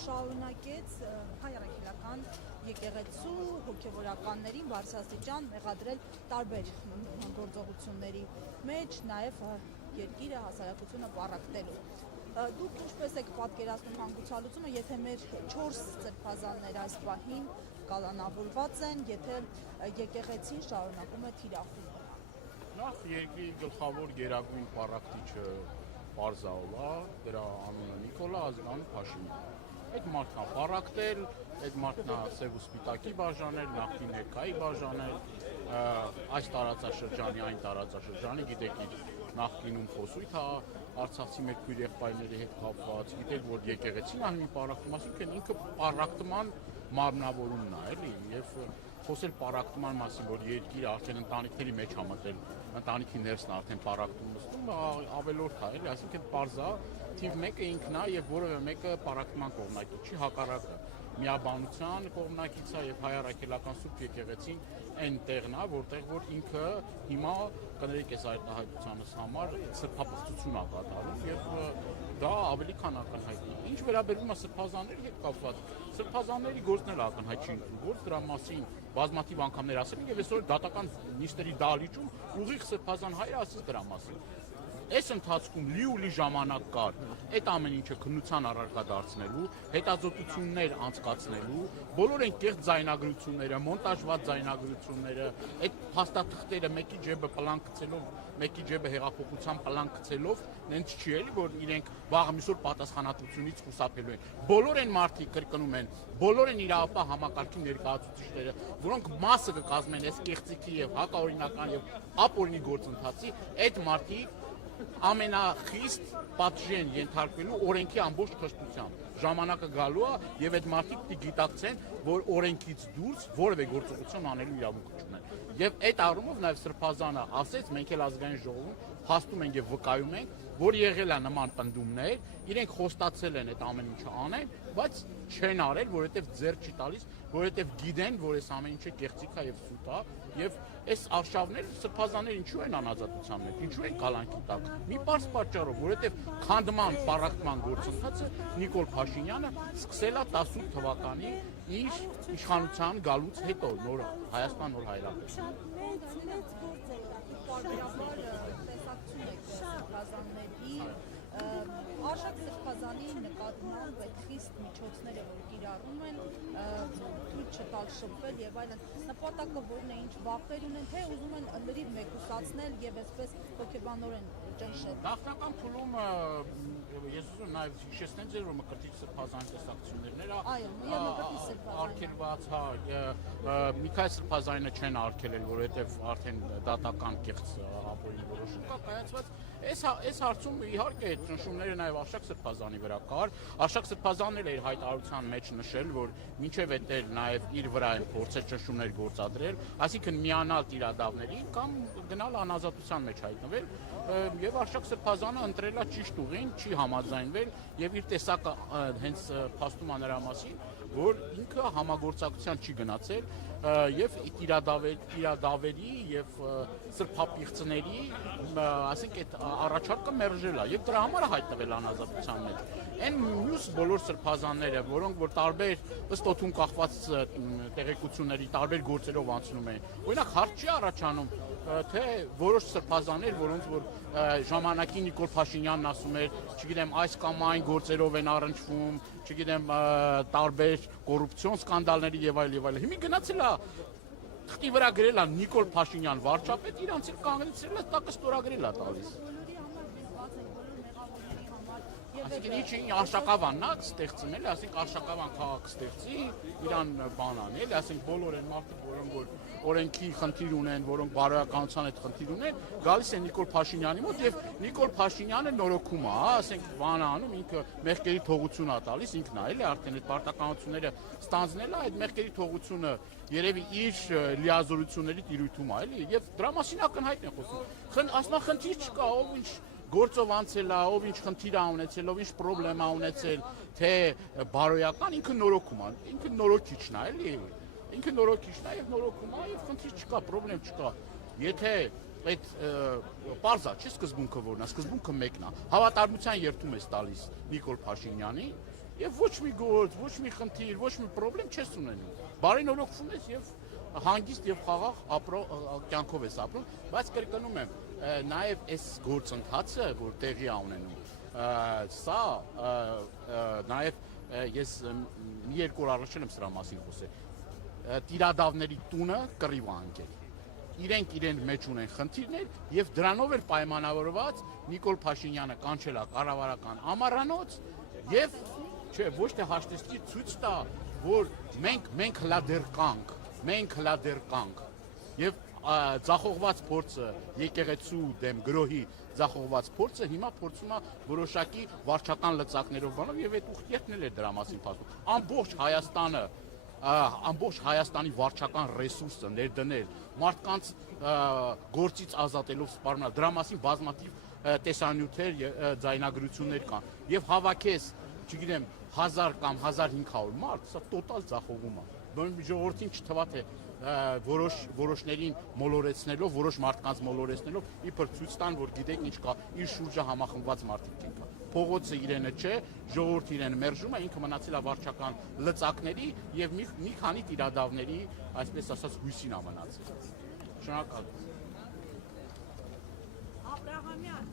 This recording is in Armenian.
շարունակեց հայ առաքելական եկեղեցու հոգևորականներին բարձրաստիճան մեղադրել տարբեր գործողությունների մեջ, նաև երկիրը հասարակությունը պառակտելու։ Դուք ինչպես եք պատկերացնում հանգուցալուծումը, եթե մեր 4 սրբազաններ այս պահին կալանավորված են, եթե եկեղեցին շարունակում է թիրախում։ Նախ երկրի գլխավոր գերագույն պառակտիչը Պարզաովա, դրա անունը Նիկոլա Ազգանու Փաշինյան։ Այդ մարդն է պառակտել, այդ մարդն է սև ու սպիտակի բաժանել, նախկին ներկայի բաժանել, այս տարածաշրջանի, այն տարածաշրջանի, գիտեք, նախկինում խոսույթ է արցախցի մեր քույր եղբայրների հետ կապված, գիտեք, որ եկեղեցին ահմի պառակտում, ասում ինքը պառակտման մարմնավորումն է, էլի, եւ խոսել պառակտման մասին, որ երկիրը արդեն ընտանիքների մեջ է մտել, ընտանիքի ներսն արդեն պառակտում նստում, ավելորդ է, էլի, այսինքն պարզա թիվ 1-ը ինքն է եւ որևէ մեկը պառակտման կողմնակից չի, հակառակը միաբանության կողմնակից է եւ հայ առաքելական սուրբ եկեղեցին այն տեղն է, որտեղ որ ինքը հիմա կներեք այս արտահայտությանս համար սրբապղծություն է կատարում եւ դա ավելի քան ակնհայտ է։ Ինչ վերաբերում է սրբազանների հետ կապված, սրբազանների գործն էլ ակնհայտ չի, որ դրա մասին բազմաթիվ անգամներ ասել են եւ այսօր դատական նիստերի դահլիճում ուղիղ սրբազան հայրը ասեց դրա մասին։ Այս ընթացքում լի ժամանակ կար այդ ամեն ինչը քննության առարկա դարձնելու, հետազոտություններ անցկացնելու, բոլոր այն կեղծ ձայնագրությունները, մոնտաժված ձայնագրությունները, այդ փաստաթղթերը մեկի ջեբը պլան գցելով, մեկի ջեբը հեղափոխության պլան գցելով, նենց չի էլի, որ իրենք վաղը միսօր պատասխանատվությունից խուսափելու են։ Բոլոր այն մարդիկ կրկնում են, բոլոր են իրավապահ համակարգի ներկայացուցիչները, որոնք մասը կկազմեն այս կեղծիքի եւ հակաօրինական եւ ապօրինի գործընթացի, այդ մարդիկ ամենախիստ պատժեն ենթարկվելու օրենքի ամբողջ խստությամբ։ Ժամանակը գալու է եւ այդ մարդիկ պիտի գիտակցեն, որ օրենքից դուրս որևէ գործողություն անելու իրավունք չունեն։ Եվ այդ առումով նաեւ Սրբազանը ասեց, մենք էլ ազգային ժողովում փաստում ենք եւ վկայում ենք, որ եղել է նման պնդումներ, իրենք խոստացել են այդ ամեն ինչը անեն, բայց չեն արել, որովհետեւ ձեռ չի տալիս, որովհետեւ գիտեն, որ այս ամեն ինչը կեղծիք է եւ սուտ է, եւ այս արշավները Սրբազանները ինչու են անազատության մեջ, ինչու են կալանքի տակ։ Մի պարզ պատճառով, որովհետեւ քանդման, պառակտման գործընթացը Նիկոլ Փաշինյանը սկսել է 18 թվականի իր իշխանության գալուց հետո, նոր Հայաստան նոր հայրապետություն։ Մեծ գործ է պարբերաբար տեսակցություն եք սրբազանների արժեք սրբազանի նկատմամբ այդ խիստ միջոցները, որ կիրառում են, թույլ չտալ շփվել եւ այլն, նպատակը որն է, ինչ վախեր ունեն, թե ուզում են լրիվ մեկուսացնել եւ այսպես հոգեբանորեն ճնշել։ Նախնական փուլում ես ուզում եմ նաեւ հիշեցնել ձեր, որ Մկրտիչ սրբազանի տեսակցություններն արգելված, մի քանի սրբազանը չեն արգելել, որովհետեւ արդեն դատական կեղծ ապօրինի որոշում կա կայացված։ Այս հարցում իհարկե ճնշումները նաև Արշակ Սրբազանի վրա կար։ Արշակ Սրբազանն էլ իր հայտարարության մեջ նշել, որ մինչև էտել նաև իր վրա են փորձել ճնշումներ գործադրել, այսինքն միանալ տիրադավներին կամ գնալ անազատության մեջ հայտնվել, եւ Արշակ Սրբազանը ընտրել է ճիշտ ուղին, չի համաձայնվել եւ իր տեսակը հենց փաստում է նրա մասին, որ ինքը համագործակցության չի գնացել եւ տիրադավերի եւ սրբապիղծների, ասենք այդ առաջարկը մերժել է եւ դրա համար հայտնվել անազատության մեջ։ Այն մյուս բոլոր սրբազանները, որոնք որ տարբեր ըստ օդում կախված տեղեկությունների տարբեր գործերով անցնում են, օրինակ հարց չի առաջանում, թե որոշ սրբազաններ, որոնց որ ժամանակին Նիկոլ Փաշինյանն ասում էր, չգիտեմ, այս կամ այն գործերով են առնչվում, չգիտեմ, տարբեր կոռուպցիոն սկանդալների եւ այլ։ Հիմա գնացել է թղթի վրա գրել է Նիկոլ Փաշինյան վարչապետ, իրանց կանգնեցրել է, տակը ստորագրել է տալիս։ Այսինքն ինչ Արշակավանն է ստեղծում էլի, ասենք Արշակավան քաղաք ստեղծի, իրան բան անի, էլի, ասենք բոլոր այն մարդիկ, որոնք որ օրենքի խնդիր ունեն, որոնք բարոյականության հետ խնդիր ունեն, գալիս են Նիկոլ Փաշինյանի մոտ եւ Նիկոլ Փաշինյանը նորոգում է, ասենք բան անում, ինքը մեղքերի թողություն է տալիս, ինքն է, էլի, արդեն այդ պարտականությունները ստանձնել է, այդ մեղքերի թողությունը երևի իր լիազորությունների տիրույթում է, էլի, եւ դրա մասին ակնհայտ են խոսում։ Ասма խնդիր չկա, ով ինչ գործով անցել է, ով ինչ խնդիր է ունեցել, ով ինչ պրոբլեմ է ունեցել, թե բարոյական, ինքը նորոգում է, ինքը նորոգիչն է, էլի, ինքը նորոգիչն է եւ նորոգում է եւ խնդիր չկա, պրոբլեմ չկա։ Եթե այդ պարզա չի սկզբունքը որն է, սկզբունքը մեկն է։ Հավատարմության երդում է տալիս Նիկոլ Փաշինյանին եւ ոչ մի գործ, ոչ մի խնդիր, ոչ մի խնդրեմ չես ունենում։ Բարենորոգվում ես եւ հանգիստ եւ խաղաղ կյանքով ես ապրում, բայց կրկնում եմ, նաեւ այս գործընթացը, որ տեղի է ունենում, սա նաեւ ես մի երկու օր առաջ եմ սրա մասին խոսել, տիրադավների տունը կռիվ է ընկել։ Իրենք իրեն մեջ ունեն խնդիրներ եւ դրանով էլ պայմանավորված Նիկոլ Փաշինյանը կանչել է կառավարական ամառանոց եւ չէ, ոչ թե հաշտեցի ցույց տա, որ մենք հլա դեռ կանք եւ ձախողված փորձը եկեղեցու դեմ գրոհի ձախողված փորձը հիմա փորձում է որոշակի վարչական լծակներով բանով եւ այդ ուխտերն էլ է դրա մասին փաստում։ Ամբողջ Հայաստանի վարչական ռեսուրսը ներդնել մարդկանց գործից ազատելով սպառնալ, դրա մասին բազմաթիվ տեսանյութեր, ձայնագրություններ կան եւ հավաքես, չգիտեմ, 1000 կամ 1500 մարդ, սա տոտալ ձախողում է։ Ժողովրդին չթվա թե որոշներին մոլորեցնելով, որոշ մարդկանց մոլորեցնելով, իբր ցույց տան, որ գիտեք ինչ կա, իր շուրջը համախմբված մարդիկ կա։ Փողոցը իրենը չէ, ժողովուրդը իրեն մերժում է, ինքը մնացել է վարչական լծակների եւ մի քանի տիրադավների, այսպես ասած, հույսին է մնացել։ Շնորհակալ։ Աբրահամյան